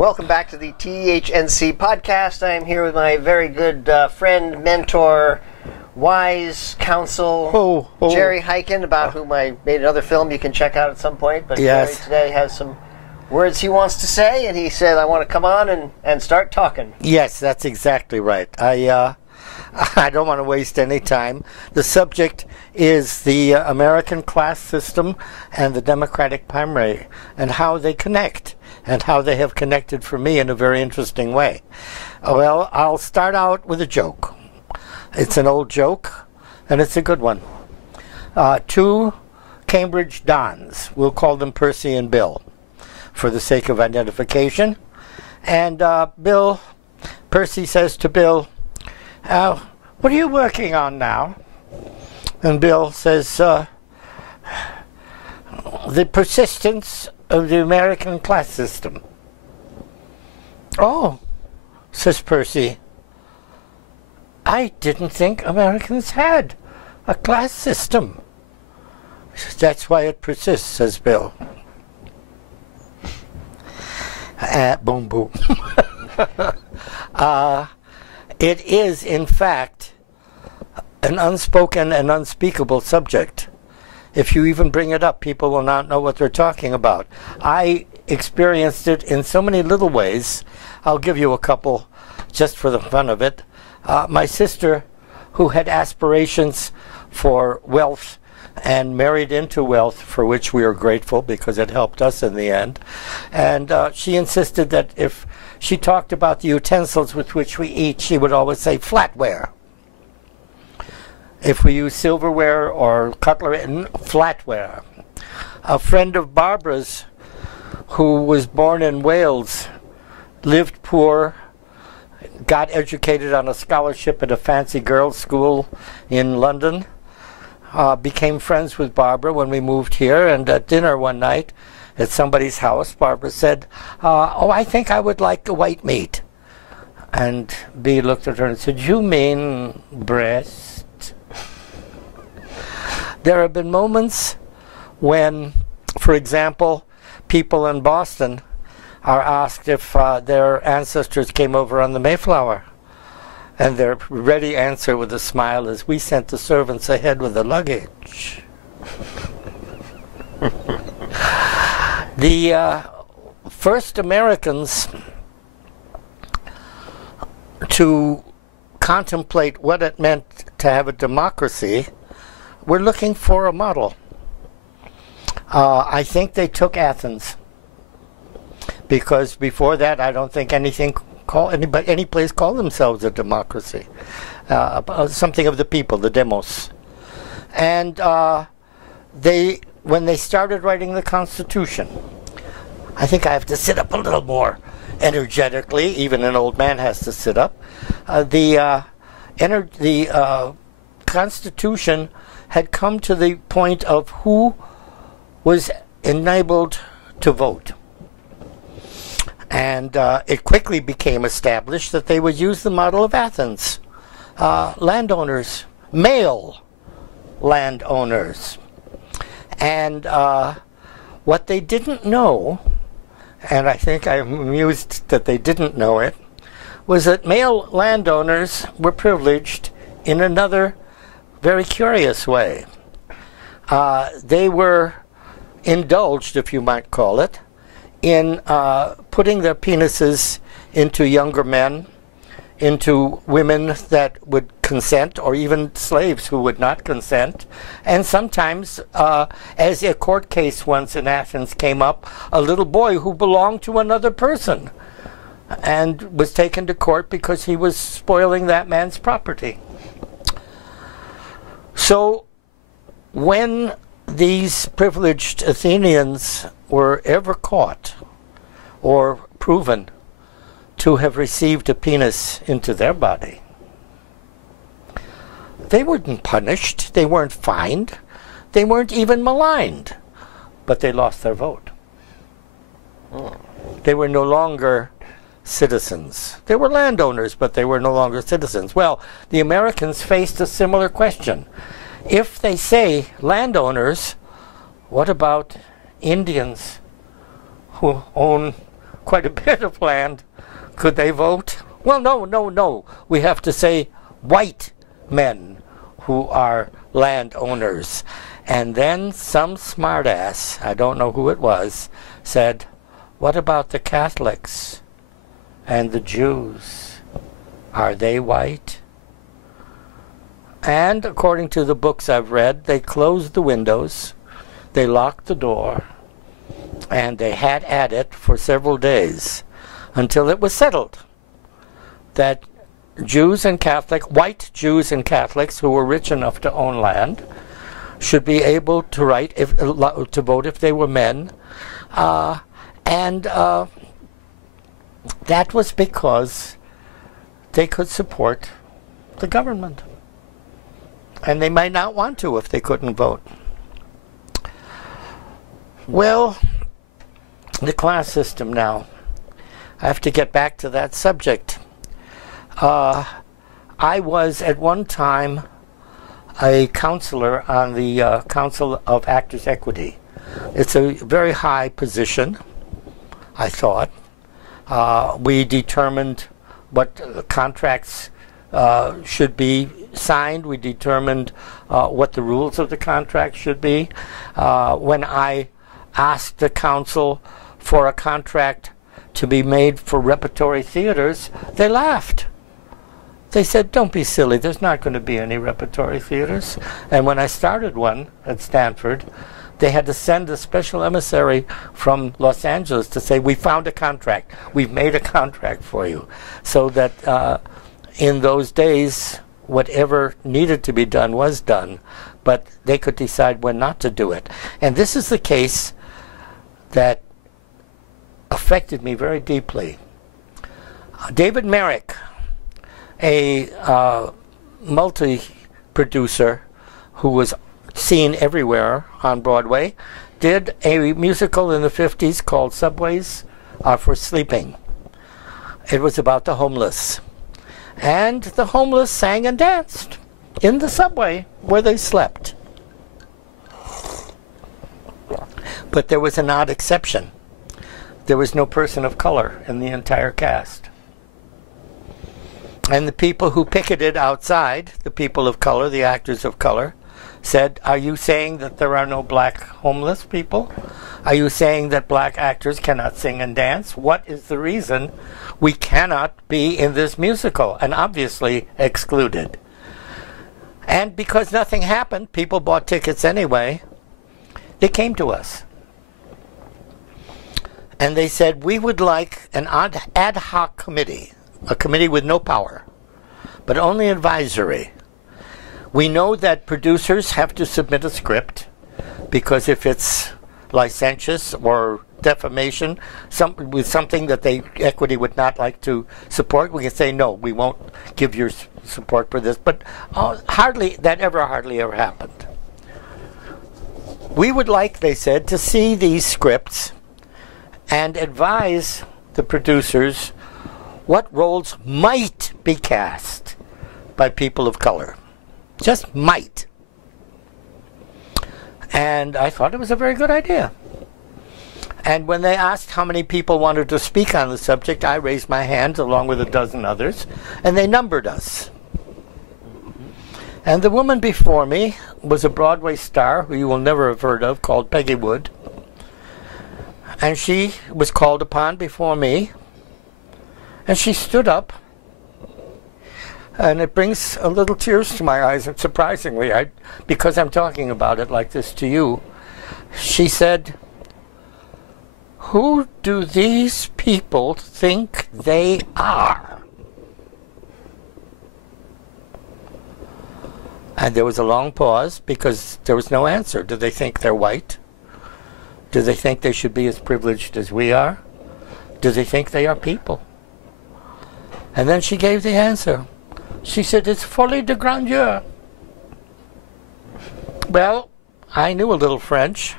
Welcome back to the TEHNC podcast. I am here with my very good friend, mentor, wise counsel, Gerry Hiken, about whom I made another film you can check out at some point. But yes. Gerry today has some words he wants to say, and he said, I want to come on and start talking. Yes, that's exactly right. I don't want to waste any time. The subject is the American class system and the Democratic primary and how they connect and how they have connected for me in a very interesting way. Well, I'll start out with a joke. It's an old joke, and it's a good one. Two Cambridge Dons, we'll call them Percy and Bill for the sake of identification. And Percy says to Bill, what are you working on now? And Bill says, the persistence of the American class system. Oh, says Percy, I didn't think Americans had a class system. That's why it persists, says Bill. Boom, boom. It is, in fact, an unspoken and unspeakable subject. If you even bring it up, people will not know what they're talking about. I experienced it in so many little ways. I'll give you a couple just for the fun of it. My sister, who had aspirations for wealth and married into wealth, for which we are grateful because it helped us in the end. And she insisted that if she talked about the utensils with which we eat, she would always say flatware. If we use silverware or cutlery, flatware. A friend of Barbara's, who was born in Wales, lived poor, got educated on a scholarship at a fancy girls' school in London, became friends with Barbara when we moved here, and at dinner one night at somebody's house, Barbara said, oh, I think I would like a white meat. And B looked at her and said, you mean breast? There have been moments when, for example, people in Boston are asked if their ancestors came over on the Mayflower. And their ready answer with a smile is, we sent the servants ahead with the luggage. The first Americans to contemplate what it meant to have a democracy were looking for a model. I think they took Athens, because before that I don't think any place called themselves a democracy. Something of the people, the demos. And when they started writing the Constitution, I think I have to sit up a little more energetically. Even an old man has to sit up. The Constitution had come to the point of who was enabled to vote. And it quickly became established that they would use the model of Athens. Landowners, male landowners. And what they didn't know, and I think I'm amused that they didn't know it, was that male landowners were privileged in another very curious way. They were indulged, if you might call it, in putting their penises into younger men, into women that would consent, or even slaves who would not consent. And sometimes, as a court case once in Athens came up, a little boy who belonged to another person and was taken to court because he was spoiling that man's property. So when these privileged Athenians were ever caught or proven to have received a penis into their body, they weren't punished, they weren't fined, they weren't even maligned, but they lost their vote. They were no longer citizens. They were landowners, but they were no longer citizens. Well, the Americans faced a similar question. If they say landowners, what about Indians who own quite a bit of land. Could they vote? Well, no. We have to say white men who are landowners. And then some smartass, I don't know who it was, said, what about the Catholics and the Jews? Are they white? And according to the books I've read, they closed the windows, they locked the door, and they had at it for several days until it was settled that Jews and white Jews and Catholics who were rich enough to own land should be able to to vote if they were men. And that was because they could support the government. And they might not want to if they couldn't vote. Well, the class system now. I have to get back to that subject. I was at one time a counselor on the Council of Actors' Equity. It's a very high position, I thought. We determined what contracts should be signed. We determined what the rules of the contract should be. When I asked the council for a contract to be made for repertory theaters, they laughed. They said, don't be silly, there's not going to be any repertory theaters. And when I started one at Stanford, they had to send a special emissary from Los Angeles to say, we found a contract. We've made a contract for you. So that in those days, whatever needed to be done was done. But they could decide when not to do it. And this is the case that affected me very deeply. David Merrick, a multi-producer who was seen everywhere on Broadway, did a musical in the 50s called Subways Are for Sleeping. It was about the homeless. And the homeless sang and danced in the subway where they slept. But there was an odd exception. There was no person of color in the entire cast. And the people who picketed outside, the people of color, the actors of color, said, are you saying that there are no black homeless people? Are you saying that black actors cannot sing and dance? What is the reason we cannot be in this musical? And obviously excluded. And because nothing happened, people bought tickets anyway. They came to us. And they said, we would like an ad hoc committee, a committee with no power, but only advisory. We know that producers have to submit a script, because if it's licentious or defamation, with something that equity would not like to support, we can say, no, we won't give your support for this. But hardly ever happened. We would like, they said, to see these scripts and advise the producers what roles might be cast by people of color. Just might. And I thought it was a very good idea. And when they asked how many people wanted to speak on the subject, I raised my hand along with a dozen others, and they numbered us. And the woman before me was a Broadway star who you will never have heard of, called Peggy Wood. And she was called upon before me, and she stood up, and it brings a little tears to my eyes, and surprisingly, because I'm talking about it like this to you, she said, who do these people think they are? And there was a long pause because there was no answer. Do they think they're white? Do they think they should be as privileged as we are? Do they think they are people? And then she gave the answer. She said, it's folie de grandeur. Well, I knew a little French,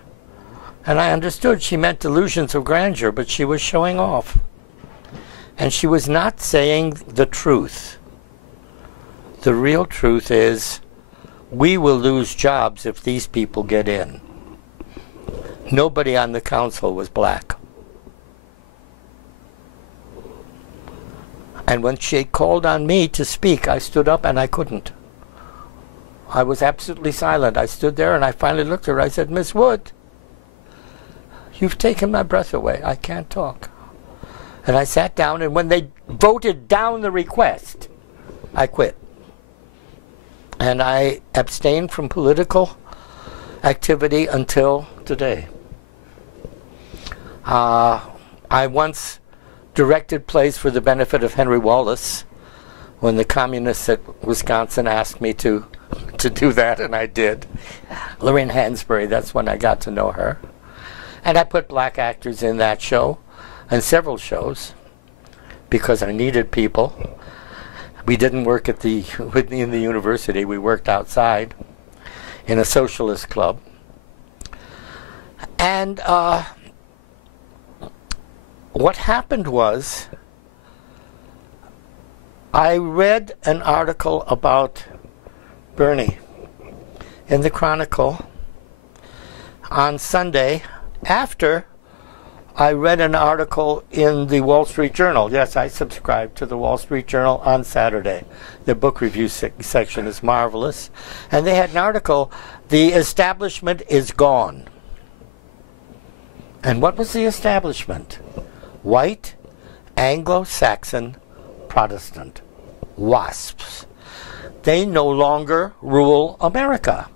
and I understood she meant delusions of grandeur, but she was showing off. And she was not saying the truth. The real truth is, we will lose jobs if these people get in. Nobody on the council was black. And when she called on me to speak, I stood up and I couldn't. I was absolutely silent. I stood there and I finally looked at her. I said, Miss Wood, you've taken my breath away. I can't talk. And I sat down, and when they voted down the request, I quit. And I abstained from political activity until today. I once directed plays for the benefit of Henry Wallace when the communists at Wisconsin asked me to do that, and I did. Lorraine Hansberry, that's when I got to know her. And I put black actors in that show and several shows because I needed people. We didn't work in the university. We worked outside in a socialist club. And what happened was I read an article about Bernie in the Chronicle on Sunday after I read an article in the Wall Street Journal. Yes, I subscribe to the Wall Street Journal on Saturday. The book review section is marvelous. And they had an article, "The Establishment is Gone." And what was the establishment? White, Anglo-Saxon, Protestant. WASPs. They no longer rule America.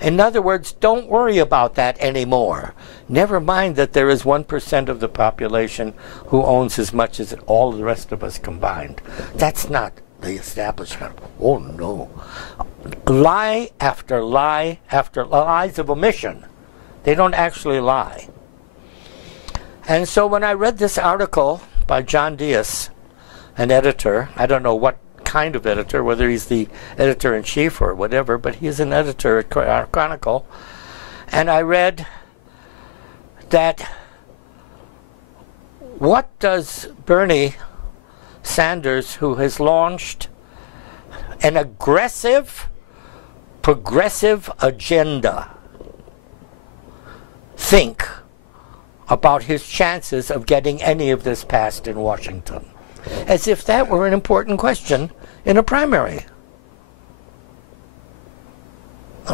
In other words, don't worry about that anymore. Never mind that there is 1% of the population who owns as much as all the rest of us combined. That's not the establishment. Oh, no. Lie after lie after lies of omission. They don't actually lie. And so when I read this article by John Diaz, an editor, I don't know what kind of editor, whether he's the editor-in-chief or whatever, but he's an editor at Chronicle, and I read that what does Bernie Sanders, who has launched an aggressive, progressive agenda, think about his chances of getting any of this passed in Washington? As if that were an important question in a primary.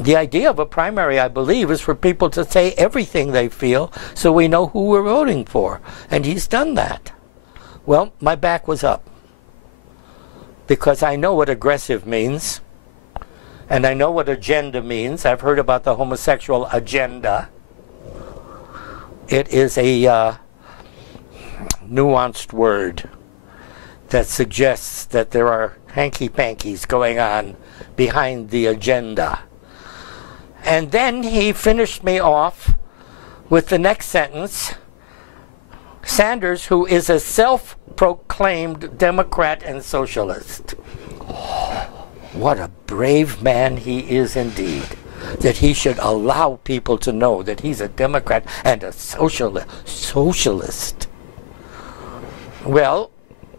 The idea of a primary, I believe, is for people to say everything they feel so we know who we're voting for. And he's done that. Well, my back was up. Because I know what aggressive means. And I know what agenda means. I've heard about the homosexual agenda. It is a nuanced word that suggests that there are hanky-pankies going on behind the agenda. And then he finished me off with the next sentence. Sanders, who is a self-proclaimed Democrat and socialist. What a brave man he is indeed, that he should allow people to know that he's a Democrat and a socialist. Well,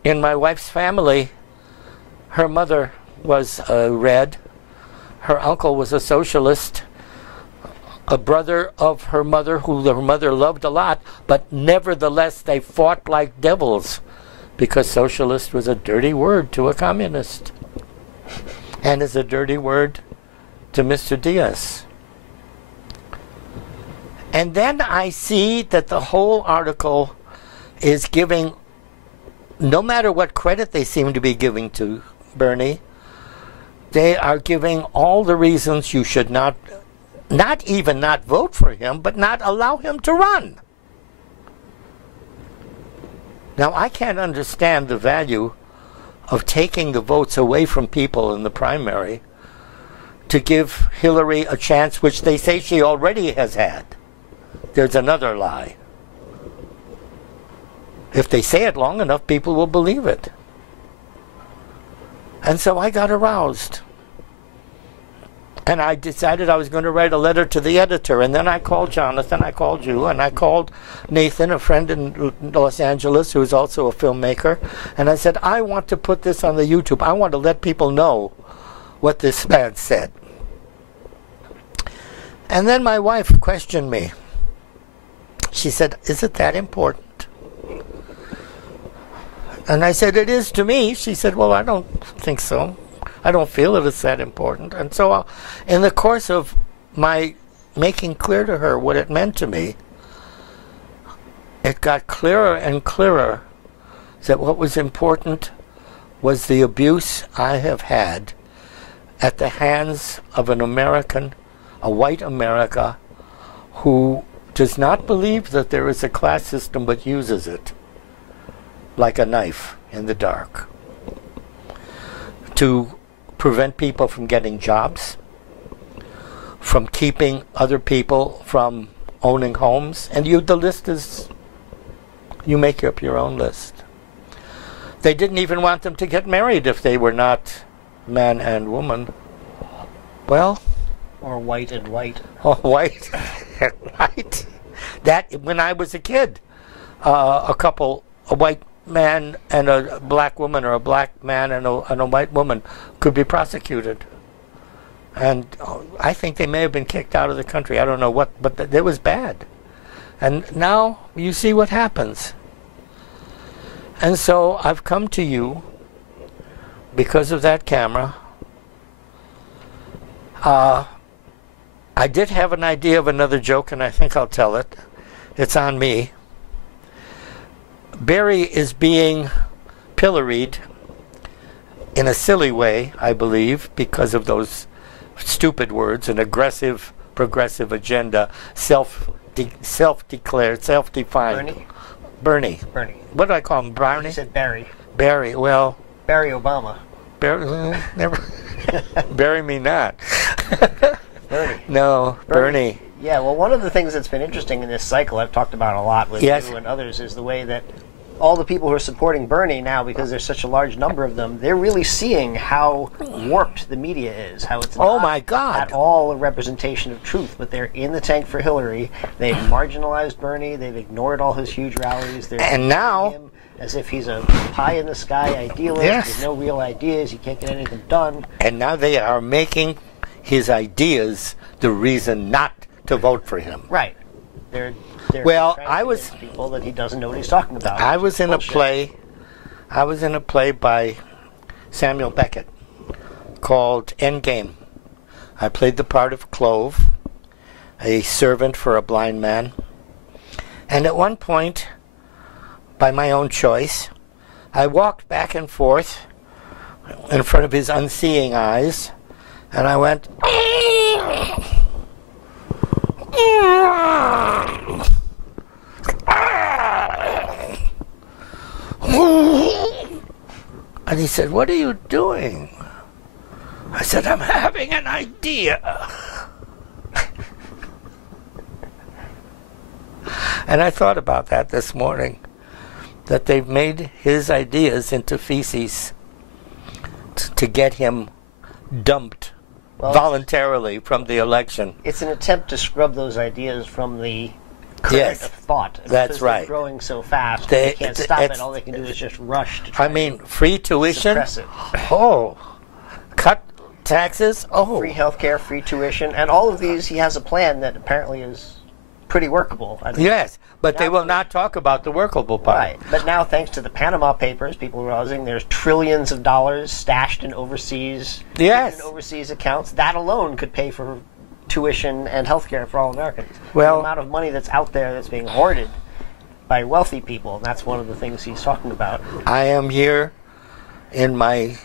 in my wife's family, her mother was red, her uncle was a socialist, a brother of her mother who her mother loved a lot, but nevertheless they fought like devils because socialist was a dirty word to a communist and is a dirty word to Mr. Diaz. And then I see that the whole article is giving, no matter what credit they seem to be giving to Bernie, they are giving all the reasons you should not even not vote for him, but not allow him to run. Now, I can't understand the value of taking the votes away from people in the primary to give Hillary a chance, which they say she already has had. There's another lie. If they say it long enough, people will believe it. And so I got aroused. And I decided I was going to write a letter to the editor. And then I called Jonathan, I called you, and I called Nathan, a friend in Los Angeles who is also a filmmaker. And I said, I want to put this on the YouTube. I want to let people know what this man said. And then my wife questioned me. She said, is it that important? And I said, it is to me. She said, well, I don't think so. I don't feel that it's that important. And so in the course of my making clear to her what it meant to me, it got clearer and clearer that what was important was the abuse I have had at the hands of an American, a white America, who does not believe that there is a class system but uses it like a knife in the dark to prevent people from getting jobs, from keeping other people from owning homes. And the list is, you make up your own list. They didn't even want them to get married if they were not man and woman. Well, or white and white. Oh, white and white. That, when I was a kid, a white man and a black woman, or a black man and a white woman could be prosecuted. And I think they may have been kicked out of the country. I don't know what, but it was bad. And now you see what happens. And so I've come to you because of that camera. I did have an idea of another joke, and I think I'll tell it. It's on me. Barry is being pilloried in a silly way, I believe, because of those stupid words, an aggressive, progressive agenda, self-declared, self-defined. Bernie. What do I call him? Barney? You said Barry. Barry, well. Barry Obama. Barry, never. Bury me not. Bernie. No, Bernie. Yeah, well, one of the things that's been interesting in this cycle, I've talked about a lot with yes. you and others, is the way that all the people who are supporting Bernie now, because there's such a large number of them, they're really seeing how warped the media is, how it's not my God. at all a representation of truth, but they're in the tank for Hillary. They've marginalized Bernie. They've ignored all his huge rallies. They're and now, him as if he's a pie-in-the-sky idealist yes. with no real ideas. He can't get anything done. And now they are making his ideas the reason not to vote for him. Right. They're well, I was people that he doesn't know what he's talking about. I was in a play by Samuel Beckett called Endgame. I played the part of Clove, a servant for a blind man. And at one point, by my own choice, I walked back and forth in front of his unseeing eyes, and I went, and he said, "What are you doing?" I said, "I'm having an idea." And I thought about that this morning, that they've made his ideas into feces to get him dumped voluntarily from the election. It's an attempt to scrub those ideas from the current of thought. That's right. They're growing so fast, they can't stop it. All they can do is just rush to try free tuition. Suppress it. Oh, cut taxes. Oh, free healthcare, free tuition, and all of these. He has a plan that apparently is pretty workable. Yes, but they will not talk about the workable part. Right. But now, thanks to the Panama Papers, people are realizing there's trillions of dollars stashed in overseas accounts. That alone could pay for tuition and healthcare for all Americans. Well, the amount of money that's out there that's being hoarded by wealthy people, and that's one of the things he's talking about. I am here in my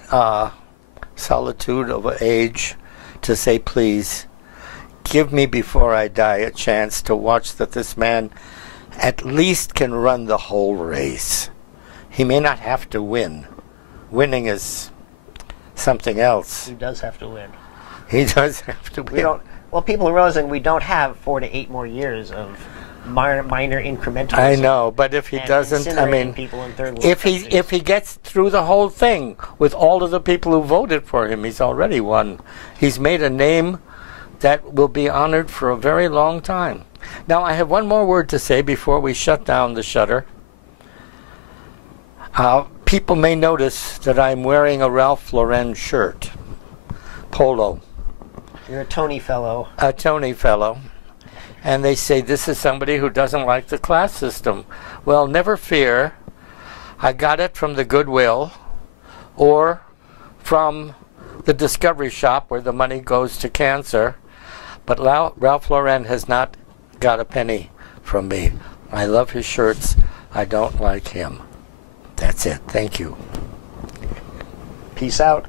solitude of age to say, please, give me before I die a chance to watch that this man at least can run the whole race. He may not have to win. Winning is something else. He does have to win. He does have to win. People are realizing we don't have 4 to 8 more years of minor incrementalism. I know, but if he doesn't, people in third world if he gets through the whole thing with all of the people who voted for him, he's already won. He's made a name that will be honored for a very long time. Now, I have one more word to say before we shut down the shutter. People may notice that I'm wearing a Ralph Lauren shirt, polo. You're a Tony fellow. A Tony fellow. And they say this is somebody who doesn't like the class system. Well, never fear. I got it from the Goodwill or from the Discovery Shop where the money goes to cancer. But Ralph Lauren has not got a penny from me. I love his shirts. I don't like him. That's it. Thank you. Peace out.